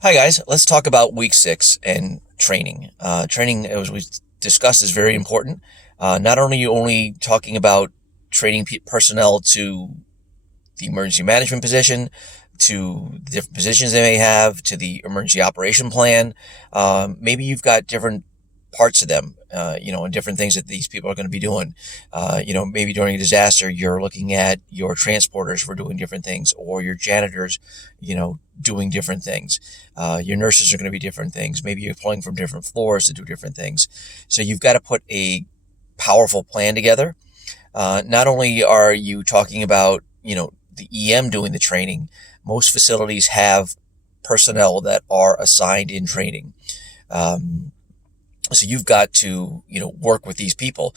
Hi guys, let's talk about week 6 and training. Training, as we discussed, is very important. Not only are you only talking about training personnel to the emergency management position, to the different positions they may have, to the emergency operation plan. Maybe you've got different parts of them, and different things that these people are going to be doing. Maybe during a disaster, you're looking at your transporters for doing different things, or your janitors, doing different things. Your nurses are going to be different things. Maybe you're pulling from different floors to do different things. So you've got to put a powerful plan together. Not only are you talking about, the EM doing the training, most facilities have personnel that are assigned in training. So you've got to, work with these people.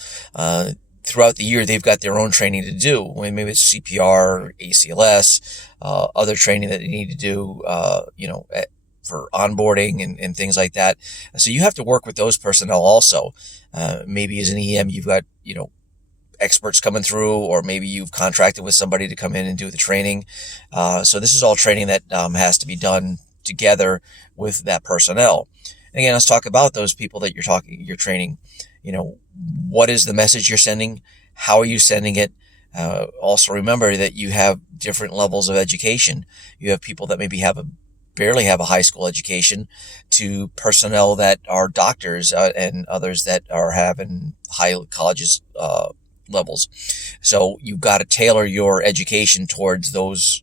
Throughout the year, they've got their own training to do. Maybe it's CPR, ACLS, other training that they need to do, for onboarding and things like that. So you have to work with those personnel also. Maybe as an EM, you've got, experts coming through, or maybe you've contracted with somebody to come in and do the training. So this is all training that has to be done together with that personnel. Again, let's talk about those people that you're training. What is the message you're sending? How are you sending it? Also remember that you have different levels of education. You have people that maybe barely have a high school education, to personnel that are doctors, and others that are having high colleges levels. So you've got to tailor your education towards those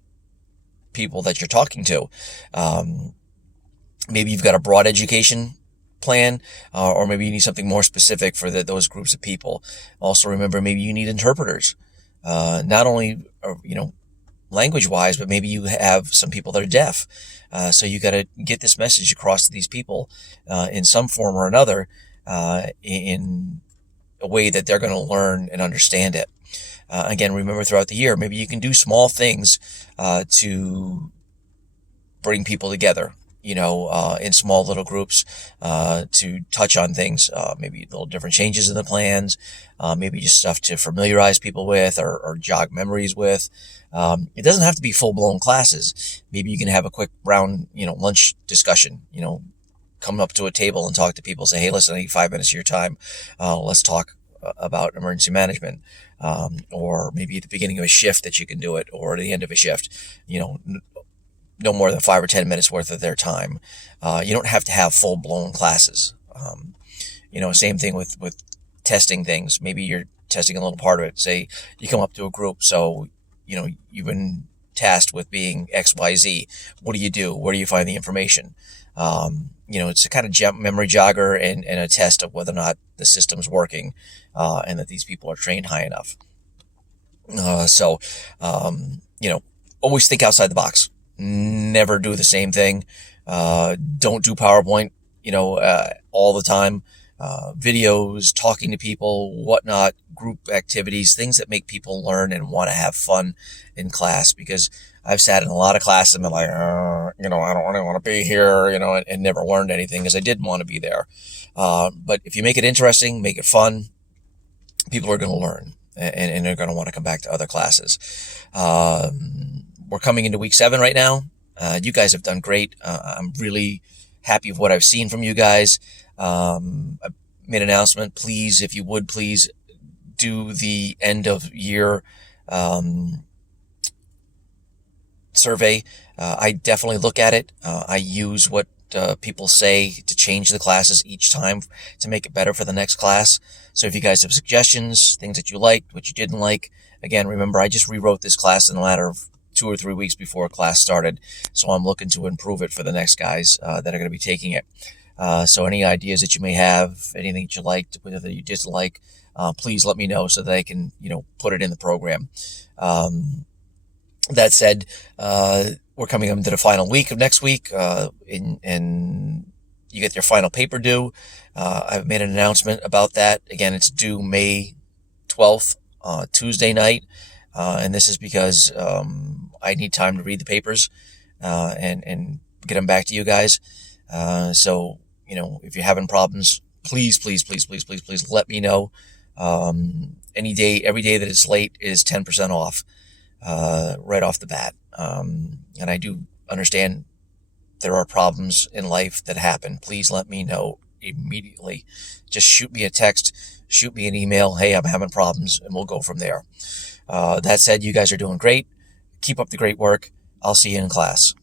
people that you're talking to. Maybe you've got a broad education plan, or maybe you need something more specific for those groups of people. Also remember, maybe you need interpreters, not only, language wise, but maybe you have some people that are deaf. So you got to get this message across to these people, in some form or another, in a way that they're going to learn and understand it. Again, remember, throughout the year, maybe you can do small things to bring people together, in small little groups, to touch on things, maybe little different changes in the plans, maybe just stuff to familiarize people with, or jog memories with. It doesn't have to be full-blown classes. Maybe you can have a quick round, lunch discussion, come up to a table and talk to people, say, hey, listen, I need 5 minutes of your time. Let's talk about emergency management. Or maybe at the beginning of a shift that you can do it, or at the end of a shift, no more than 5 or 10 minutes worth of their time. You don't have to have full blown classes. Same thing with testing things. Maybe you're testing a little part of it. Say you come up to a group. So, you've been tasked with being XYZ. What do you do? Where do you find the information? It's a kind of memory jogger, and a test of whether or not the system's working, and that these people are trained high enough. Always think outside the box. Never do the same thing. Don't do PowerPoint, all the time. Videos, talking to people, whatnot, group activities, things that make people learn and want to have fun in class. Because I've sat in a lot of classes and been like, I don't really want to be here, and never learned anything because I didn't want to be there. But if you make it interesting, make it fun, people are going to learn, and they're going to want to come back to other classes. We're coming into week 7 right now. You guys have done great. I'm really happy with what I've seen from you guys. I made an announcement. Please, if you would, please do the end of year survey. I definitely look at it. I use what people say to change the classes each time to make it better for the next class. So if you guys have suggestions, things that you liked, what you didn't like, again, remember, I just rewrote this class in the latter of 2 or 3 weeks before class started. So I'm looking to improve it for the next guys that are going to be taking it. So any ideas that you may have, anything that you liked, whether you dislike, please let me know so that I can, put it in the program. That said, we're coming into the final week of next week, and you get your final paper due. I've made an announcement about that. Again, it's due May 12th, Tuesday night. And this is because I need time to read the papers, and get them back to you guys. So, if you're having problems, please, please, please, please, please, please let me know. Every day that it's late is 10% off, right off the bat. And I do understand there are problems in life that happen, please let me know immediately. Just shoot me a text, shoot me an email. Hey, I'm having problems, and we'll go from there. That said, you guys are doing great. Keep up the great work. I'll see you in class.